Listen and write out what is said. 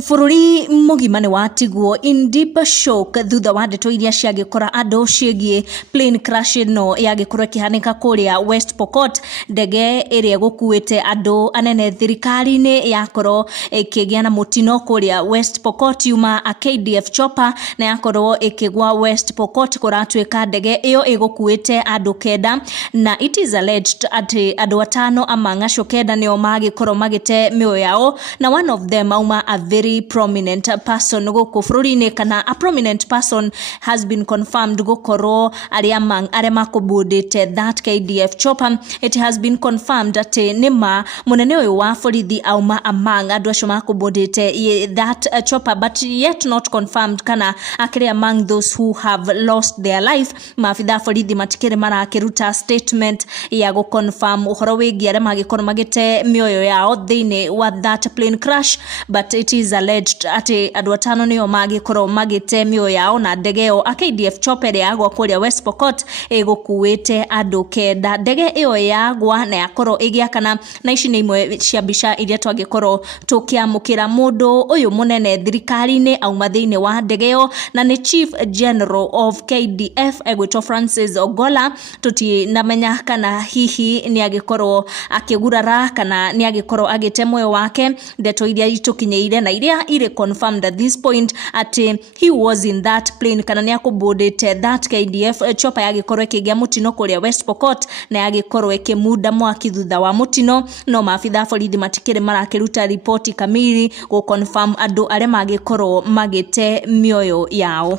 Fururi mugima ni watigwo in deep shock thutha wa ndeto iria ciagikora andu ciegie plane crash no yagikora kihanika kuria West Pokot. Ndege iria gukuite andu anene thirikari-ini yakoro ikigia na mutino kuria West Pokot yuma a KDF chopper na yakoro ikigwa West Pokot kuratwika ndege iyo igukuite andu kenda na it is alleged ati andu atano amangaco kenda nio magikoro magite mioyo yao na one of them auma a very prominent person goko fururi-ini kana a prominent person has been confirmed gokoro aria makobudite that KDF chopper. It has been confirmed that nima munene uyu wa borithi auma among andu acio makobudite that chopper, but yet not confirmed kana akiri among those who have lost their life. Maabitha borithi matikiri marakiruta statement ya go confirm uhoro wigi aria magikorwo magite mioyo yao thiini wa that plane crash, but it is alleged ati andu atano nio magikorwo magite mioyo yao na ndege yo a KDF chopper yagwa kuria West Pokot igukuite andu kenda. Ndege iyo yagwa na yakorwo igiakana na ici ni imwe cia mbica iria twagikorwo tukiamukira mundu uyu munene thirikari-ini auma thiini wa ndege yo na ni Chief General of KDF egwitwo Francis Ogolla. Tutinamenya kana hihi ni agikorwo akigurara kana ni agikorwo agite moyo wake. Ndeto iria itukinyeire na iria ire confirmed at this point ati he was in that plane kana ni akobodete that KDF chopper yagikorwo ikigia mutino kuria West Pokot na yagikorwo ikimuda mwaki thutha wa mutino. No maabitha borithi matikiri marakiruta ripoti kamili go confirm andu aria magikorwo magite mioyo yao.